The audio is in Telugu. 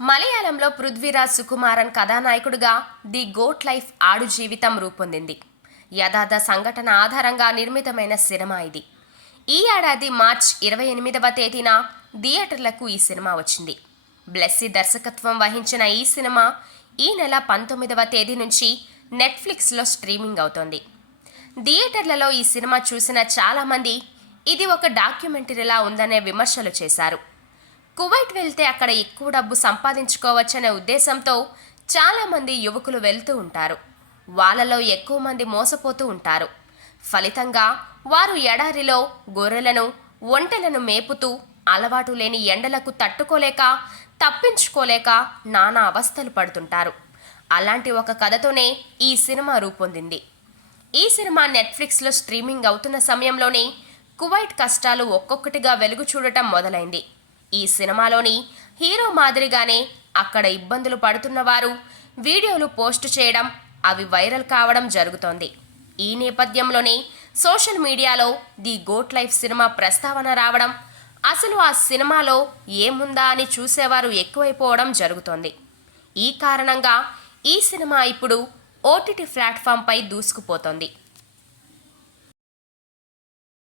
మలయాళంలో పృథ్వీరాజ్ సుకుమారన్ కథానాయకుడిగా ది గోట్ లైఫ్ ఆడు జీవితం రూపొందింది. యథార్థ సంఘటన ఆధారంగా నిర్మితమైన సినిమా ఇది. ఈ ఏడాది మార్చ్ 28వ తేదీన థియేటర్లకు ఈ సినిమా వచ్చింది. బ్లెస్సీ దర్శకత్వం వహించిన ఈ సినిమా ఈ నెల 19వ తేదీ నుంచి నెట్ఫ్లిక్స్లో స్ట్రీమింగ్ అవుతోంది. థియేటర్లలో ఈ సినిమా చూసిన చాలామంది ఇది ఒక డాక్యుమెంటరీలా ఉందనే విమర్శలు చేశారు. కువైట్ వెళ్తే అక్కడ ఎక్కువ డబ్బు సంపాదించుకోవచ్చనే ఉద్దేశంతో చాలామంది యువకులు వెళ్తూ ఉంటారు. వాళ్ళలో ఎక్కువ మంది మోసపోతూ ఉంటారు. ఫలితంగా వారు ఎడారిలో గొర్రెలను ఒంటెలను మేపుతూ అలవాటు లేని ఎండలకు తట్టుకోలేక తప్పించుకోలేక నానా అవస్థలు పడుతుంటారు. అలాంటి ఒక కథతోనే ఈ సినిమా రూపొందింది. ఈ సినిమా నెట్ఫ్లిక్స్లో స్ట్రీమింగ్ అవుతున్న సమయంలోనే కువైట్ కష్టాలు ఒక్కొక్కటిగా వెలుగు చూడటం మొదలైంది. ఈ సినిమాలోని హీరో మాదిరిగానే అక్కడ ఇబ్బందులు పడుతున్న వారు వీడియోలు పోస్టు చేయడం, అవి వైరల్ కావడం జరుగుతోంది. ఈ నేపథ్యంలోనే సోషల్ మీడియాలో ది గోట్ లైఫ్ సినిమా ప్రస్తావన రావడం, అసలు ఆ సినిమాలో ఏముందా అని చూసేవారు ఎక్కువైపోవడం జరుగుతోంది. ఈ కారణంగా ఈ సినిమా ఇప్పుడు ఓటీటీ ప్లాట్ఫామ్పై దూసుకుపోతోంది.